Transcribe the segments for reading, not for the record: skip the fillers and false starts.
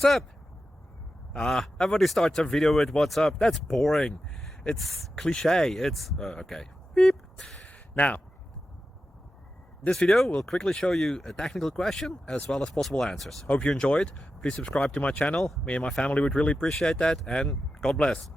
What's up? Everybody starts a video with what's up. That's boring. It's cliche. It's okay. Beep. Now, this video will quickly show you a technical question as well as possible answers. Hope you enjoyed. Please subscribe to my channel. Me and my family would really appreciate that, and God bless.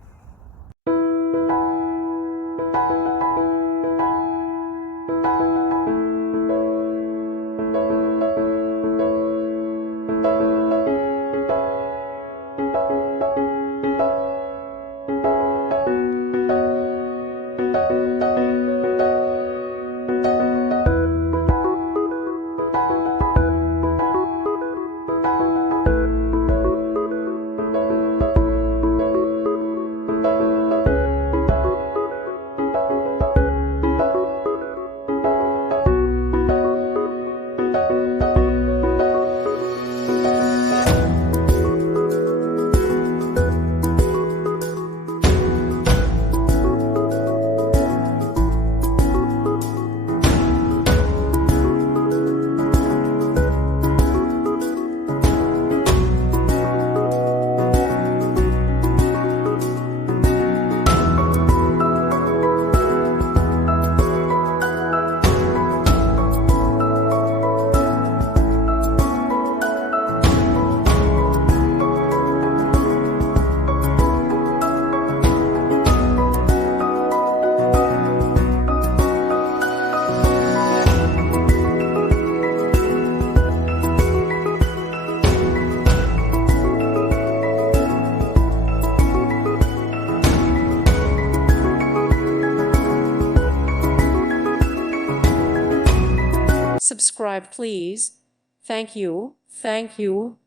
Subscribe, please. Thank you. Thank you.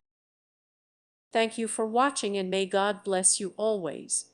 Thank you for watching, and may God bless you always.